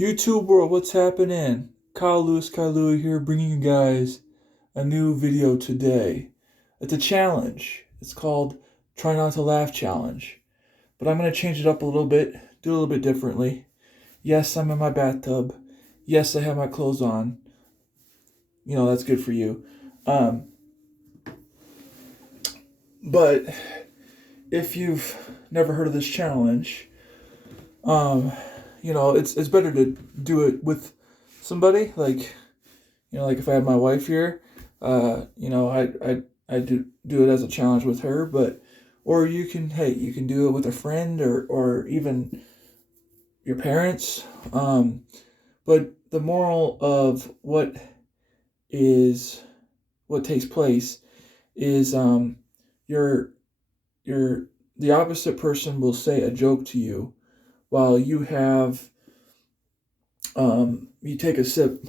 YouTube world, what's happening? Kyle Lewis, Kyle Louie here, bringing you guys a new video today. It's a challenge. It's called Try Not to Laugh Challenge. But I'm going to change it up a little bit, do it a little bit differently. Yes, I'm in my bathtub. Yes, I have my clothes on. You know, that's good for you. But if you've never heard of this challenge, it's better to do it with somebody. Like if I had my wife here, I do it as a challenge with her. But or you can do it with a friend or even your parents. But the moral of what takes place is your the opposite person will say a joke to you while you take a sip,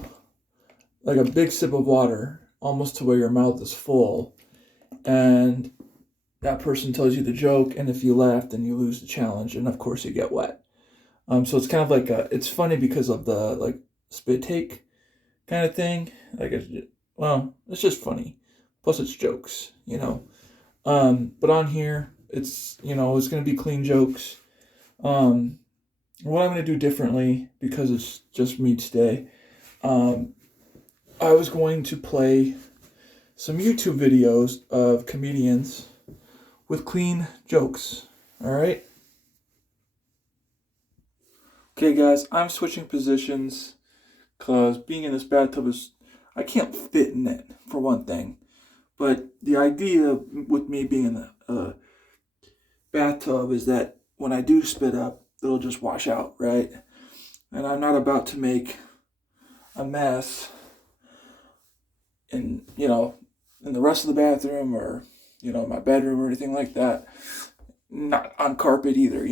like a big sip of water, almost to where your mouth is full, and that person tells you the joke, and if you laugh, then you lose the challenge, and of course you get wet. So it's kind of like it's funny because of the like spit take kind of thing. It's just funny. Plus it's jokes. But on here, it's gonna be clean jokes. What I'm gonna do differently because it's just me today. I was going to play some YouTube videos of comedians with clean jokes. All right. Okay, guys, I'm switching positions because being in this bathtub I can't fit in it for one thing. But the idea with me being in the bathtub is that when I do spit up, it'll just wash out, right? And I'm not about to make a mess in the rest of the bathroom or my bedroom or anything like that. Not on carpet either.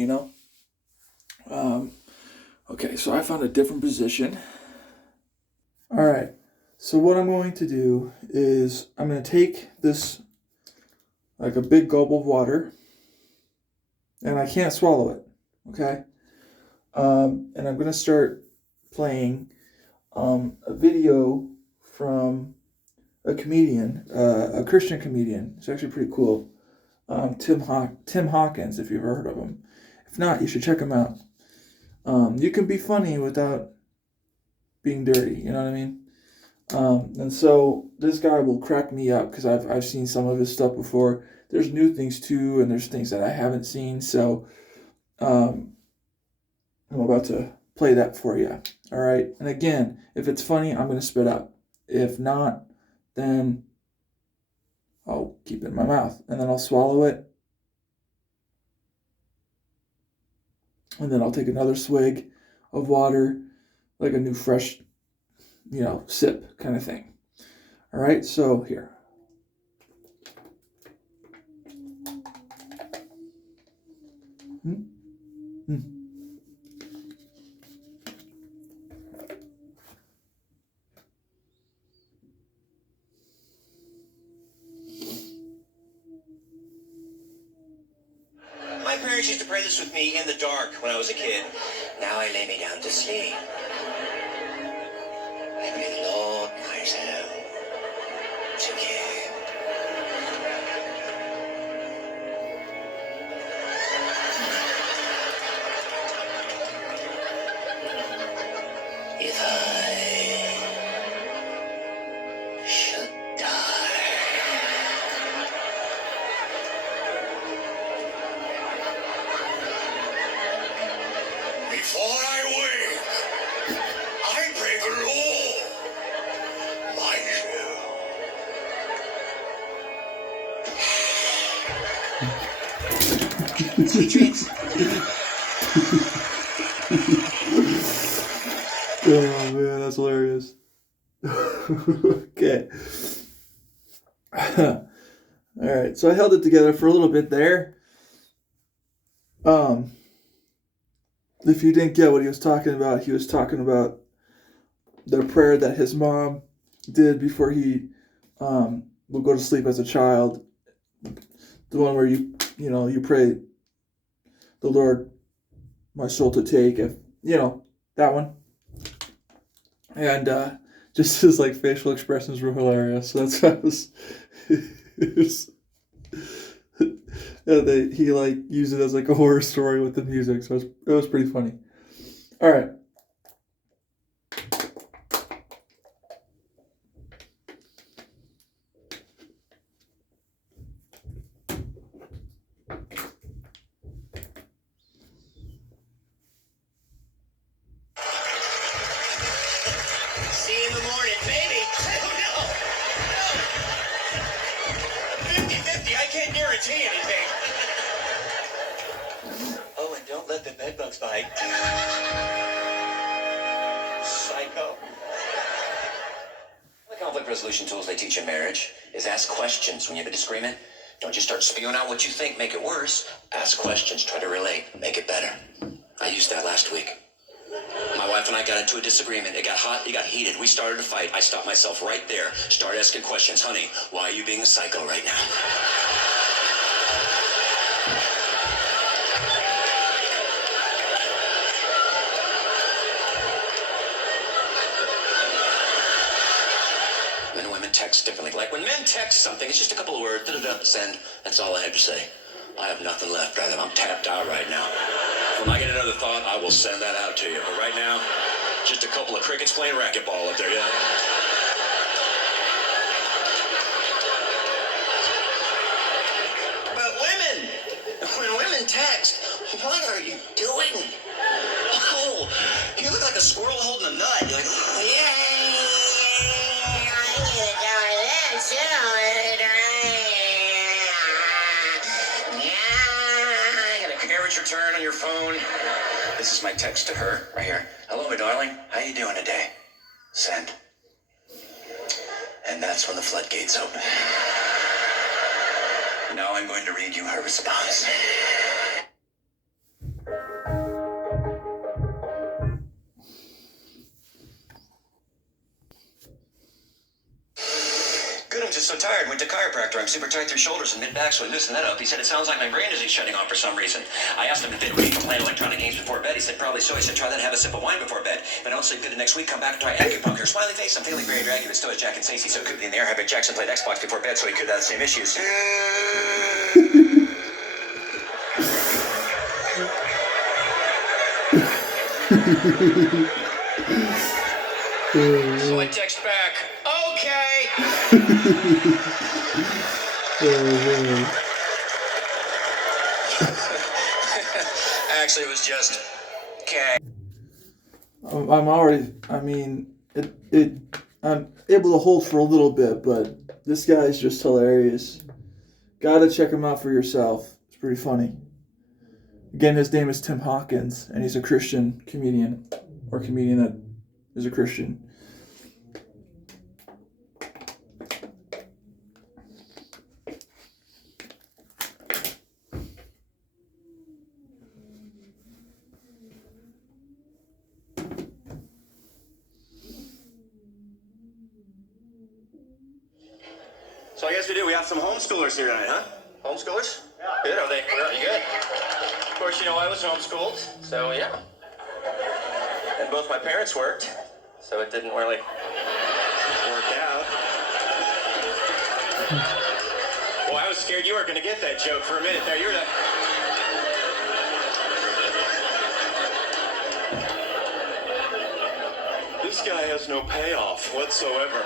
Okay, so I found a different position. All right. So what I'm going to do is I'm going to take this, like a big gulp of water, and I can't swallow it. Okay. And I'm going to start playing a video from a comedian, a Christian comedian. It's actually pretty cool. Tim Hawkins, if you've ever heard of him. If not, you should check him out. You can be funny without being dirty. You know what I mean? And so this guy will crack me up because I've seen some of his stuff before. There's new things too, and there's things that I haven't seen. So I'm about to play that for you. All right. And again, if it's funny, I'm going to spit up. If not, then I'll keep it in my mouth, and then I'll swallow it, and then I'll take another swig of water, like a new fresh, sip kind of thing. All right, so here. My parents used to pray this with me in the dark when I was a kid. Now I lay me down to sleep. I pray the Lord myself to give. If I should die, before I wake, I pray the Lord myself. Sweet dreams. Oh man, that's hilarious. Okay. All right, so I held it together for a little bit there. If you didn't get what he was talking about the prayer that his mom did before he would go to sleep as a child. The one where you pray the Lord my soul to take, if that one. and just his like facial expressions were hilarious. So that's why I was. It was he like used it as like a horror story with the music, so it was pretty funny. All right. See you in the morning, baby. Oh, no. 50-50, I can't guarantee anything. Oh, and don't let the bedbugs bite. Psycho. The conflict resolution tools they teach in marriage is ask questions when you have a disagreement. Don't just start spewing out what you think, make it worse. Ask questions, try to relate, make it better. I used that last week. My wife and I got into a disagreement. It got hot, it got heated. We started to fight. I stopped myself right there. Started asking questions. Honey, why are you being a psycho right now? Men and women text differently. Like when men text something, it's just a couple of words, send. That's all I had to say. I have nothing left, rather. I'm tapped out right now. When I get another thought, I will send that out to you. But right now, just a couple of crickets playing racquetball up there, yeah? But women, when women text, what are you doing? Oh, you look like a squirrel holding a nut. You're like, oh, yay! Return on your phone. This is my text to her right here. Hello, my darling. How you doing today? Send. And that's when the floodgates open. Now I'm going to read you her response. Good, I'm just so tired. Went to chiropractor. I'm super tight through shoulders and mid-back, so I loosened that up. He said it sounds like my brain isn't shutting off for some reason. I asked him if it would he playing electronic games before bed. He said probably so. He said try that and have a sip of wine before bed. If I don't sleep good the next week, come back and try acupuncture. Smiley face. I'm feeling very draggy, but still has Jack and Stacey, so it could be in the air. I bet Jackson played Xbox before bed, so he could have the same issues. So I text back, okay. Actually, it was just, okay. I'm able to hold for a little bit, but this guy's just hilarious. Gotta check him out for yourself. It's pretty funny. Again, his name is Tim Hawkins, and he's a Christian comedian, or comedian that is a Christian. So I guess we do. We have some homeschoolers here tonight, huh? Homeschoolers? Yeah. Good. Are they? Are you good? Of course, you know I was homeschooled, so yeah. And both my parents worked, so it didn't really work out. Well, I was scared you weren't going to get that joke for a minute there. You were This guy has no payoff whatsoever.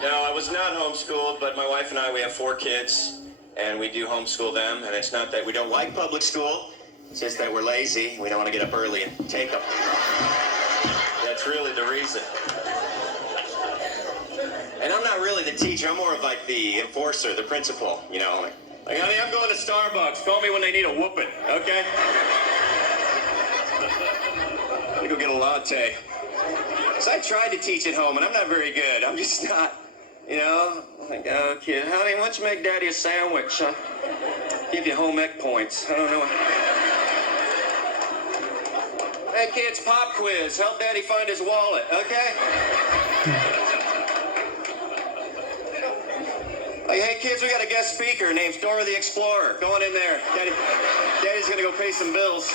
No, I was not homeschooled, but my wife and I, we have 4 kids, and we do homeschool them, and it's not that we don't like public school, it's just that we're lazy, we don't want to get up early and take them. That's really the reason. And I'm not really the teacher, I'm more of like the enforcer, the principal, you know, like honey, I'm going to Starbucks, call me when they need a whooping, okay? Let me go get a latte. Because I tried to teach at home, and I'm not very good. I'm just not, you know, like, oh, kid, honey, why don't you make daddy a sandwich? I'll give you home ec points. I don't know. Hey, kids, pop quiz. Help daddy find his wallet, okay? Like, hey, kids, we got a guest speaker. Name's Dora the Explorer. Go on in there. Daddy's going to go pay some bills.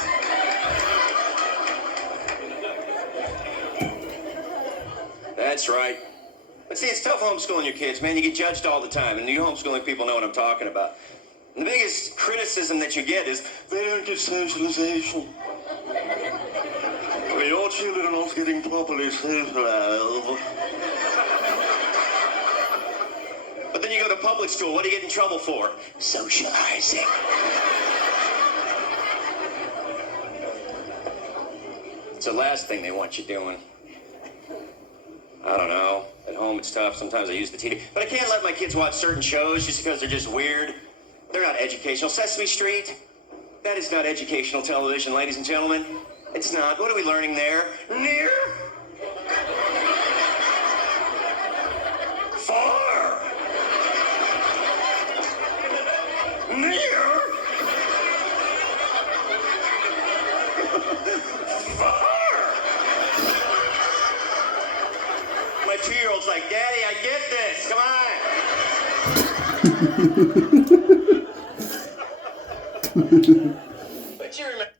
That's right. But see, it's tough homeschooling your kids, man. You get judged all the time, and you homeschooling people know what I'm talking about. And the biggest criticism that you get is, they don't get socialization. Well, your children are not getting properly socialized. But then you go to public school, what do you get in trouble for? Socializing. It's the last thing they want you doing. I don't know. At home it's tough. Sometimes I use the TV. But I can't let my kids watch certain shows just because they're just weird. They're not educational. Sesame Street, that is not educational television, ladies and gentlemen. It's not. What are we learning there? Near? Far? Near? Far? My 2-year-old's like, Daddy, I get this. Come on. But you remember,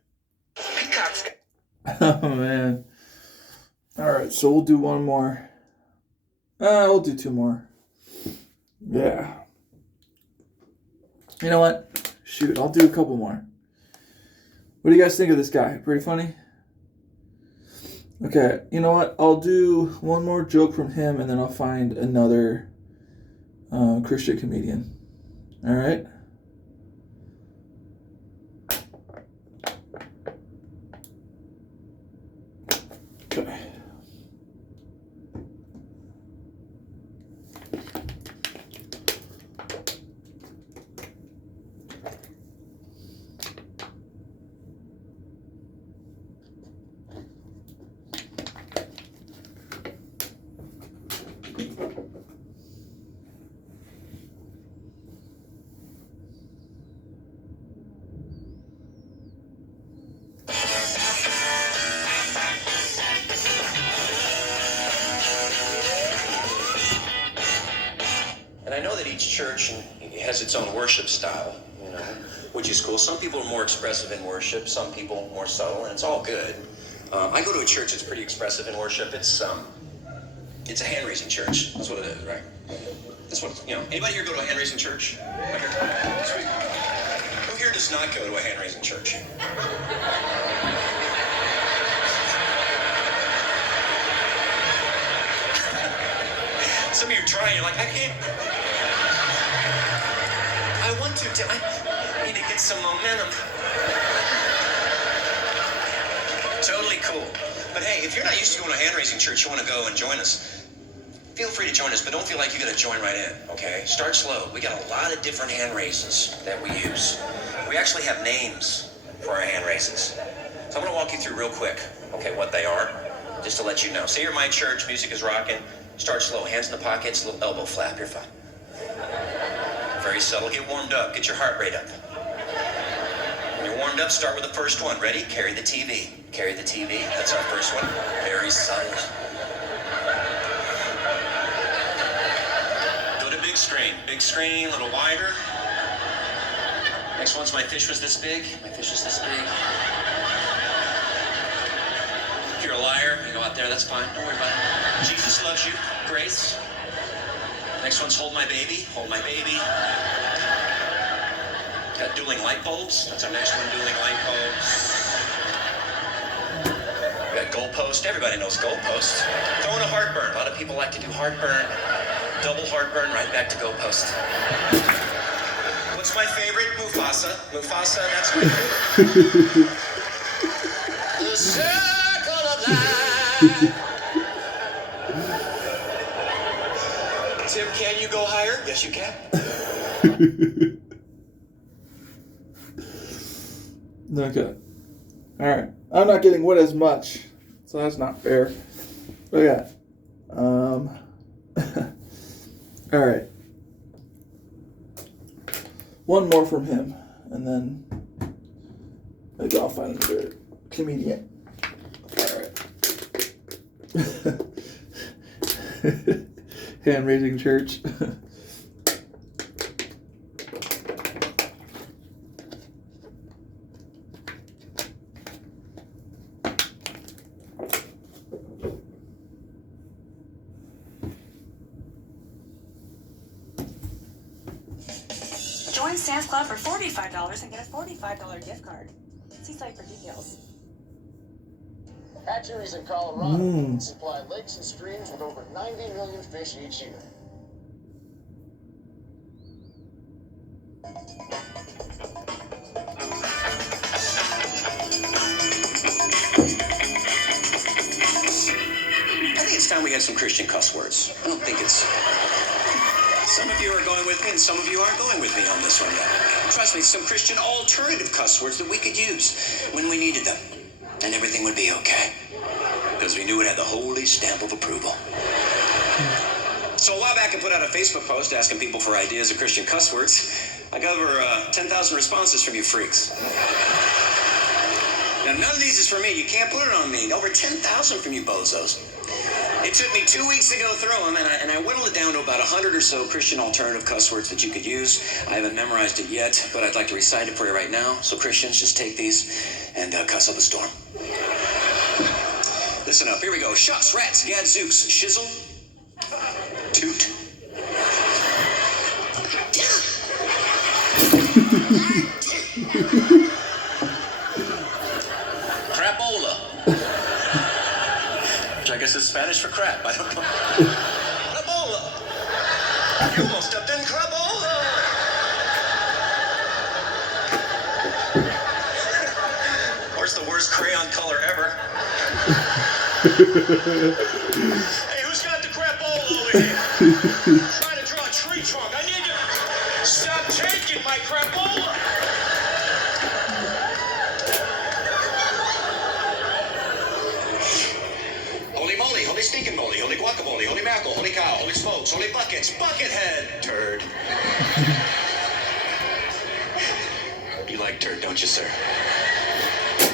peacocks. Oh man. Alright, so we'll do one more. We'll do 2 more. Yeah. You know what? Shoot, I'll do a couple more. What do you guys think of this guy? Pretty funny? Okay, you know what? I'll do one more joke from him and then I'll find another Christian comedian. Alright? Okay. And I know that each church has its own worship style, you know, which is cool. Some people are more expressive in worship, some people more subtle, and it's all good. I go to a church that's pretty expressive in worship. It's a hand-raising church. That's what it is, right? That's what, you know. Anybody here go to a hand-raising church? Sweet. Who here does not go to a hand-raising church? Some of you are trying, you're like, I can't. I want to. I need to get some momentum. Totally cool. But hey, if you're not used to going to a hand-raising church, you want to go and join us, feel free to join us, but don't feel like you got to join right in, okay? Start slow. We got a lot of different hand raises that we use. We actually have names for our hand raises. So I'm going to walk you through real quick, okay, what they are, just to let you know. Say you're my church, music is rocking. Start slow, hands in the pockets, little elbow flap, you're fine. Very subtle, get warmed up, get your heart rate up. When you're warmed up, start with the first one. Ready? Carry the TV. Carry the TV, that's our first one. Very subtle. Go to big screen, a little wider. Next one's my fish was this big. My fish was this big. If you're a liar, you go out there, that's fine, don't worry about it. Jesus loves you, grace. Next one's hold my baby, hold my baby. Got dueling light bulbs, that's our next one, dueling light bulbs. We got goalpost, everybody knows goalpost. Throwing a heartburn, a lot of people like to do heartburn. Double heartburn, right back to goalpost. What's my favorite? Mufasa. Mufasa, that's my favorite. The circle of life. Tim, can you go higher? Yes, you can. Okay. Alright. I'm not getting wet as much, so that's not fair. Okay. Alright. One more from him, and then maybe I'll find another comedian. Alright. Hand raising church. Join Sam's Club for $45 and get a $45 gift card. See site for details. Hatcheries in Colorado supply lakes and streams with over 90 million fish each year. I think it's time we had some Christian cuss words. I don't think it's... Some of you are going with me and some of you aren't going with me on this one yet. Trust me, some Christian alternative cuss words that we could use when we needed them. And everything would be okay. Because we knew it had the holy stamp of approval. So a while back I put out a Facebook post asking people for ideas of Christian cuss words. I got over 10,000 responses from you freaks. Now none of these is for me. You can't put it on me. Over 10,000 from you bozos. It took me 2 weeks to go through them, and I whittled it down to about 100 or so Christian alternative cuss words that you could use. I haven't memorized it yet, but I'd like to recite it for you right now. So Christians, just take these and cuss up a storm. Listen up, here we go. Shucks, rats, gadzooks, shizzle, toot. Crapola. Which I guess is Spanish for crap. I don't know. Crapola. You almost stepped in crapola. Or it's the worst crayon color ever. Hey, who's got the crapola over here? Trying to draw a tree trunk. I need to stop taking my crapola. Holy moly, holy stinking moly, holy guacamole, holy mackerel, holy cow, holy smokes, holy buckets, buckethead, turd. You like turd, don't you, sir?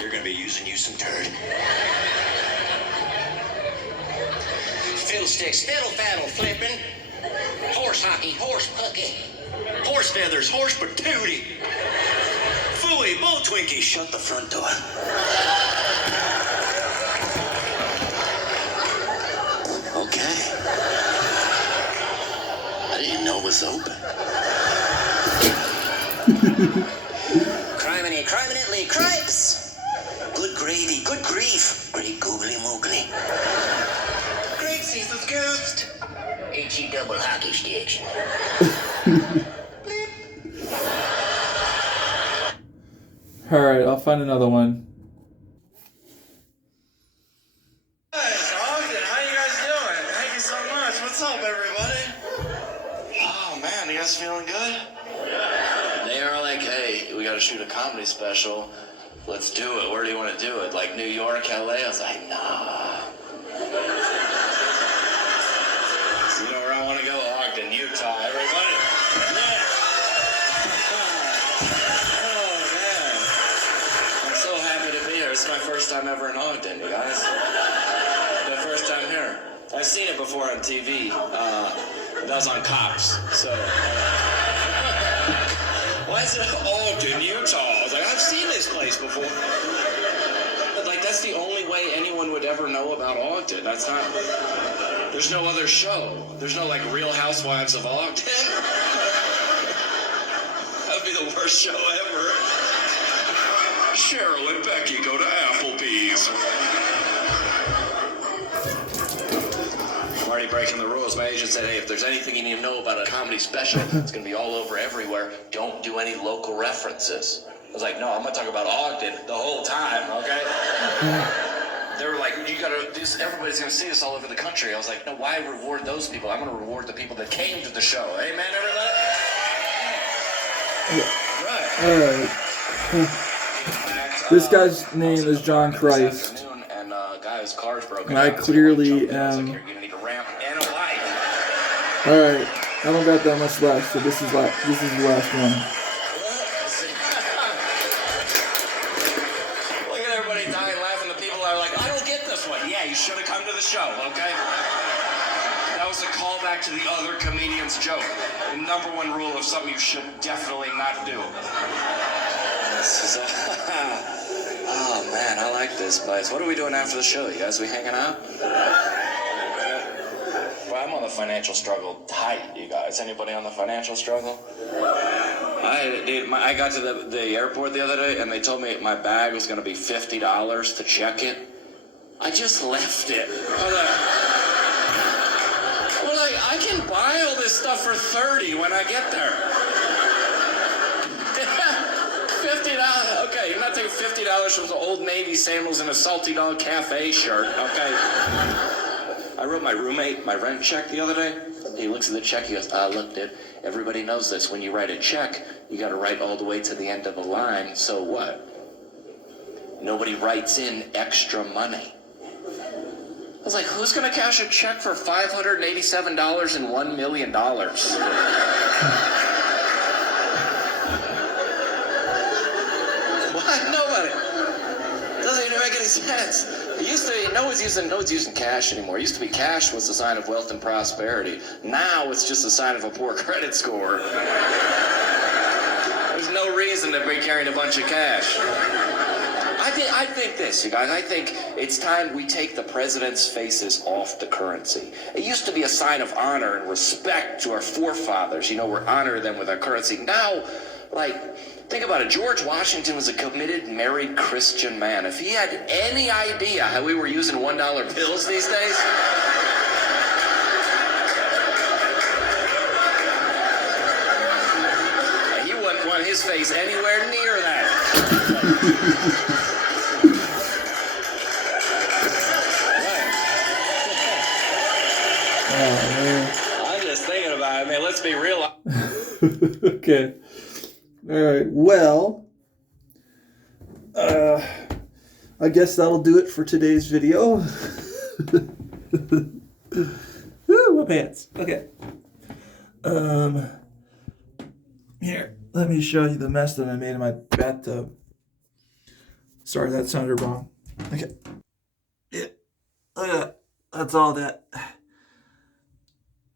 You're gonna be using you some turd. Fiddlesticks, fiddle faddle flipping, horse hockey, horse pucky, horse feathers, horse patootie, phooey, bull twinkie, shut the front door. Okay. I didn't know it was open. Criminy, criminally, cripes! Good gravy, good grief, great googly moogly. Great Caesar's ghost. H-E double hockey sticks. Alright, I'll find another one. How you guys doing? Thank you so much. What's up, everybody? Oh, man, you guys feeling good? They are like, hey, we gotta shoot a comedy special. Let's do it. Where do you want to do it? Like New York, LA? I was like, nah. You know where I want to go? Ogden, Utah. Everybody? Yeah. Oh, man. I'm so happy to be here. It's my first time ever in Ogden, you guys. My first time here. I've seen it before on TV. That was on Cops. So, why is it Ogden, Utah? I was like, I've seen this place before. But, like, that's the only way anyone would ever know about Ogden. That's not... There's no other show. There's no, like, Real Housewives of Ogden. That would be the worst show ever. Cheryl and Becky go to Applebee's. I'm already breaking the rules. My agent said, hey, if there's anything you need to know about a comedy special, it's going to be all over everywhere. Don't do any local references. I was like, no, I'm going to talk about Ogden the whole time, okay? They were like, you got to, everybody's going to see this all over the country. I was like, no, why reward those people? I'm going to reward the people that came to the show. Amen, everybody? Yeah. Right. Alright. This guy's name is John Christ. And guy's car's broken. And I clearly am... Alright, I don't got that much left, so this is the last one. Look at everybody dying laughing. The people are like, I don't get this one. Yeah, you should have come to the show, okay? That was a callback to the other comedian's joke. The number one rule of something you should definitely not do. This is oh man, I like this place. What are we doing after the show? You guys, we hanging out? Well, I'm on the financial struggle tight, you guys. Anybody on the financial struggle? I got to the airport the other day, and they told me my bag was going to be $50 to check it. I just left it. I can buy all this stuff for $30 when I get there. $50. Okay, you're not taking $50 for some Old Navy sandals and a Salty Dog Cafe shirt. Okay. I wrote my roommate my rent check the other day. He looks at the check. He goes, "Look, dude. Everybody knows this. When you write a check, you got to write all the way to the end of the line. So what? Nobody writes in extra money." I was like, who's going to cash a check for $587 and $1 million? What? Nobody. Doesn't even make any sense. It used to be, no one's using cash anymore. It used to be cash was a sign of wealth and prosperity. Now it's just a sign of a poor credit score. There's no reason to be carrying a bunch of cash. I think this, you guys. I think it's time we take the president's faces off the currency. It used to be a sign of honor and respect to our forefathers. You know, we're honoring them with our currency. Now, think about it. George Washington was a committed, married Christian man. If he had any idea how we were using $1 bills these days... he wouldn't want his face anywhere near that. I'm just thinking about it. I mean, let's be real. Okay. All right. Well, I guess that'll do it for today's video. Woo, my pants. Okay. Here, let me show you the mess that I made in my bathtub. Sorry, that sounded wrong. Okay. Yeah. Look at that. That's all that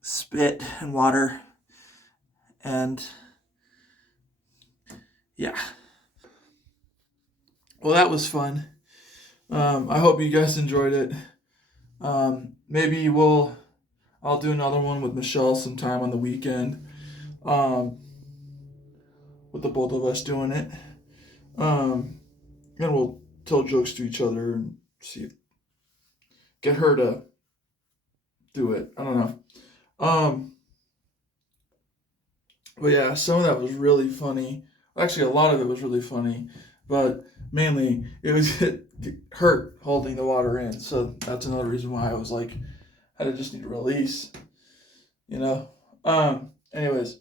spit and water. And yeah. Well, that was fun. I hope you guys enjoyed it. Maybe I'll do another one with Michelle sometime on the weekend. With the both of us doing it. And we'll tell jokes to each other and get her to do it. I don't know. But yeah, some of that was really funny. Actually, a lot of it was really funny, but mainly it hurt holding the water in. So that's another reason why I was like, I just need to release, you know? Anyways,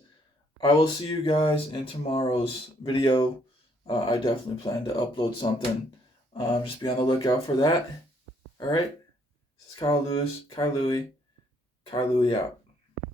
I will see you guys in tomorrow's video. I definitely plan to upload something. Just be on the lookout for that. All right. This is Kyle Louis. Kai Louie out.